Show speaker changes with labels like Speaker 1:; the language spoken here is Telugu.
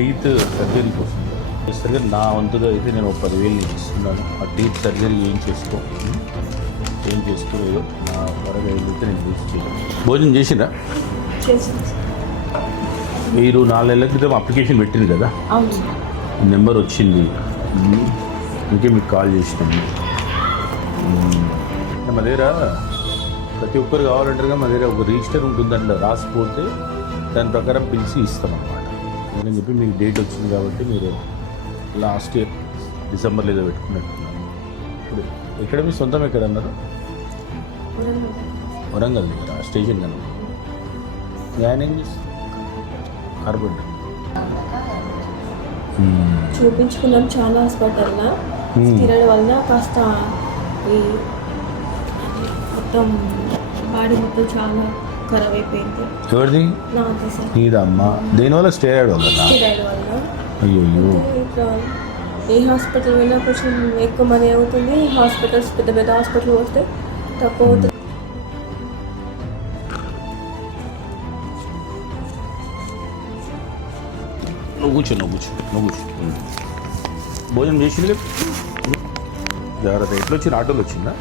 Speaker 1: టీత్ సర్జరీ కోసం. కానీ నా వంతుగా అయితే నేను ఒక పదివేలు ఇస్తున్నాను. ఆ టీత్ సర్జరీ ఏం చేసుకో? ఏం చేసుకో? ఏదో నా త్వరగా వెళ్తే నేను చేయను. భోజనం చేసిరా? మీరు నాలుగు నెలల క్రితం అప్లికేషన్ పెట్టింది కదా? నెంబర్ వచ్చింది. ఇంకే మీకు కాల్ చేసినాము. మా దగ్గర ప్రతి ఒక్కరు కావాలంటారుగా మా దగ్గర ఒక రిజిస్టర్ ఉంటుందంట. రాసిపోతే దాని ప్రకారం పిలిచి ఇస్తాం అన్నమాట అని చెప్పి మీకు డేట్ వచ్చింది కాబట్టి మీరు లాస్ట్ ఇయర్ డిసెంబర్లో ఏదో పెట్టుకున్నట్టున్నారు ఇప్పుడు ఎక్కడ మీ సొంతం ఎక్కడ అన్నారు
Speaker 2: వరంగల్.
Speaker 1: దగ్గర స్టేషన్ కన్నా ఆయన ఏం కార్పెంటర్.
Speaker 2: చూపించుకున్నాం చాలా హాస్పిటల్లో
Speaker 1: Hmm.
Speaker 2: తిరగడం వల్ల కాస్త ఈ మొత్తం బాడీ మొత్తం చాలా
Speaker 1: ఎవరిది?
Speaker 2: నాది సార్.
Speaker 1: నీదా అమ్మ దేనివల్ల స్టేరాయిడ్ వల్ల. అయ్యో
Speaker 2: ఏ హాస్పిటల్ వెళ్ళినా కొంచెం ఎక్కువ మనీ అవుతుంది. హాస్పిటల్స్ పెద్ద పెద్ద హాస్పిటల్ వస్తే తక్కువ అవుతుంది.
Speaker 1: నువ్వు కూర్చో నువ్వు కూర్చో నువ్వు కూర్చో. భోజనం చేసింది? జాగ్రత్త. ఎట్లా వచ్చింది ఆటోలో వచ్చిందా?